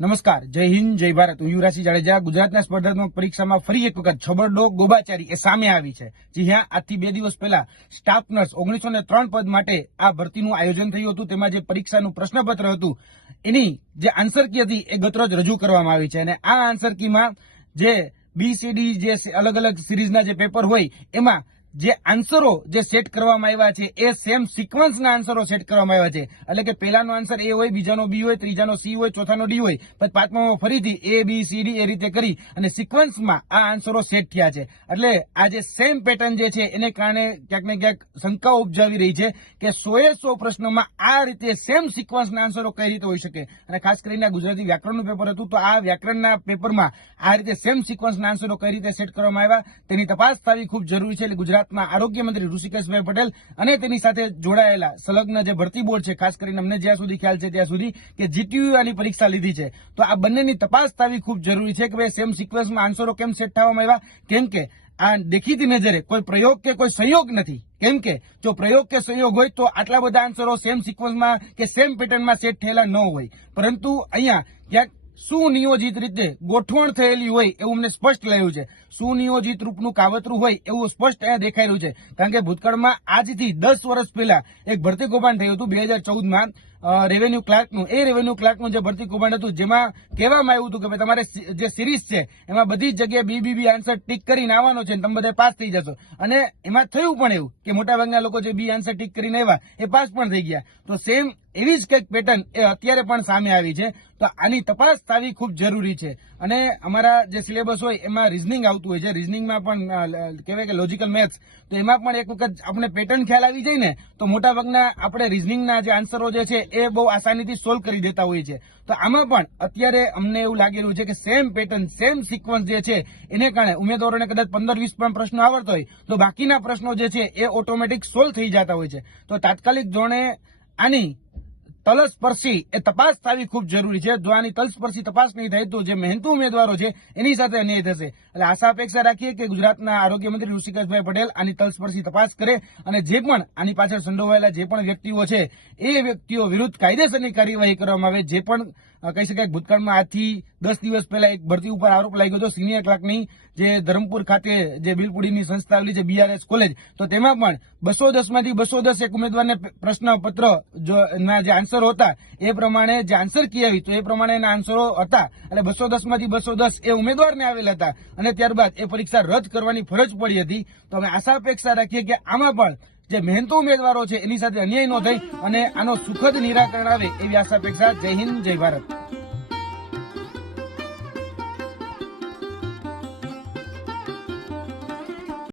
નમસ્કાર, જય હિન્દ, જય ભારત. હું યુવરાજસિંહ જાડેજા. ગુજરાતના સ્પર્ધાત્મક પરીક્ષામાં ફરી એક વખત છબરડો ગોબાચારી એ સામે આવી છે. જી હા, આજથી 2 દિવસ પહેલા સ્ટાફ નર્સ 903 પદ માટે આ ભરતીનું આયોજન થયું હતું. તેમાં જે પરીક્ષાનું પ્રશ્નપત્ર હતું એની જે આન્સર કી હતી એ ગતરોજ રજૂ કરવામાં આવી છે અને આ આન્સર કીમાં જે BCD જે અલગ અલગ સિરીઝના જે પેપર હોય એમાં જે આન્સરો જે સેટ કરવામાં આવ્યા છે એ સેમ સિક્વન્સના આન્સરો સેટ કરવામાં આવ્યા છે. એટલે કે પહેલાનો આન્સર A હોય, બીજાનો B હોય, ત્રીજાનો C હોય, ચોથાનો D હોય, પછી પાંચમામાં ફરીથી A, B, C, D એ રીતે કરી અને સિક્વન્સમાં આ આન્સરો સેટ થયા છે. એટલે આ જે સેમ પેટર્ન જે છે એને કારણે ક્યાંક ને ક્યાંક શંકાઓ ઉપજાવી રહી છે કે 100 પ્રશ્નોમાં આ રીતે સેમ સિક્વન્સના આન્સરો કઈ રીતે હોઈ શકે. અને ખાસ કરીને ગુજરાતી વ્યાકરણનું પેપર હતું તો આ વ્યાકરણના પેપરમાં આ રીતે સેમ સિક્વન્સના આન્સરો કઈ રીતે સેટ કરવામાં આવ્યા તેની તપાસ થવી ખૂબ જરૂરી છે. એટલે ગુજરાતના આરોગ્ય મંત્રી ઋષિકેશભાઈ પટેલ અને તેની સાથે જોડાયેલા સંલગ્ન જે ભરતી બોર્ડ છે, ખાસ કરીને અમને જ્યાં સુધી ખ્યાલ છે ત્યાં સુધી કે GTU આની પરીક્ષા લીધી છે, તો આ બંનેની તપાસ થવી ખૂબ જરૂરી છે કે ભાઈ સેમ સિક્વન્સમાં આન્સરો કેમ સેટ થવામાં આવ્યા. કેમ કે આ દેખીતી નજરે કોઈ પ્રયોગ કે કોઈ સંયોગ નથી. કેમ કે જો પ્રયોગ કે સંયોગ હોય તો આટલા બધા આન્સરો સેમ સિક્વન્સમાં કે સેમ પેટર્નમાં સેટ થયેલા ન હોય, પરંતુ અહીંયા ક્યાંક સુનિયોજિત રીતે ગોઠવણ થયેલી હોય એવું અમને સ્પષ્ટ લાગ્યું છે. સુનિયોજિત રૂપનું કાવતરું હોય એવું સ્પષ્ટ અહીંયા દેખાઈ રહ્યું છે. કારણ કે ભૂતકાળમાં આજથી 10 વર્ષ પહેલા એક ભરતી કૌભાંડ થયું હતું 2014માં રેવન્યુ ક્લાર્કનું. એ રેવન્યુ ક્લાર્કનું જે ભરતી કૌભાંડ હતું જેમાં કહેવામાં આવ્યું હતું કે ભાઈ તમારે જે સિરીઝ છે એમાં બધી જ જગ્યાએ BBB આન્સર ટીક કરીને આવવાનો છે અને તમે બધા પાસ થઈ જશો. અને એમાં થયું પણ એવું કે મોટાભાગના લોકો જે B આન્સર ટીક કરીને આવ્યા એ પાસ પણ થઈ ગયા. તો સેમ એવી જ કંઈક પેટર્ન એ અત્યારે પણ સામે આવી છે. તો આની તપાસ થવી ખૂબ જરૂરી છે. અને અમારા જે સિલેબસ હોય એમાં રિઝનિંગ આવતું હોય છે. રિઝનિંગમાં પણ કહેવાય કે લોજિકલ મેથ્સ, તો એમાં પણ એક વખત આપણે પેટર્ન ખ્યાલ આવી જાય ને તો મોટાભાગના આપણે રિઝનિંગના જે આન્સરો જે છે એ બહુ આસાનીથી સોલ્વ કરી દેતા હોઈએ છે. તો આમાં પણ અત્યારે અમને એવું લાગી રહ્યું છે કે સેમ પેટર્ન સેમ સિક્વન્સ જે છે એને કારણે ઉમેદવારોને કદાચ 15-20 પણ પ્રશ્નો આવડતા હોય તો બાકીના પ્રશ્નો જે છે એ ઓટોમેટિક સોલ્વ થઈ જતા હોય છે. તો તાત્કાલિક ધોરણે આની તલસ્પર્શી એ તપાસ થવી ખૂબ જરૂરી છે. જો આની તલસ્પર્શી તપાસ નહીં થાય તો જે મહેનતુ ઉમેદવારો છે એની સાથે અન્યાય થશે. એટલે આશા અપેક્ષા રાખીએ કે ગુજરાતના આરોગ્ય મંત્રી ઋષિકેશભાઈ પટેલ આની તલસ્પર્શી તપાસ કરે અને જે પણ આની પાછળ સંડોવાયેલા જે પણ વ્યક્તિઓ છે એ વ્યક્તિઓ વિરુદ્ધ કાયદેસરની કાર્યવાહી કરવામાં આવે. જે પણ કહી શકાય ભૂતકાળમાં આજથી 10 દિવસ પહેલા એક ભરતી ઉપર આરોપ લાગ્યો હતો સિનિયર ક્લાર્કની, જે ધરમપુર ખાતે જે બિલપુડીની સંસ્થા આવેલી છે BRS કોલેજ, તો તેમાં પણ 210 માંથી 210 એક ઉમેદવારને પ્રશ્નપત્ર ના જે આન્સરો હતા એ પ્રમાણે જે આન્સર કી આવી તો એ પ્રમાણેના આન્સરો હતા. એટલે 210 માંથી 210 એ ઉમેદવારને આવેલા હતા અને ત્યારબાદ એ પરીક્ષા રદ કરવાની ફરજ પડી હતી. તો અમે આશા અપેક્ષા રાખીએ કે આમાં પણ જે મહેનતુ ઉમેદવારો છે એની સાથે અન્યાય ન થઈ અને આનો સુખદ નિરાકરણ આવે એવી આશા અપેક્ષા. જય હિન્દ, જય ભારત.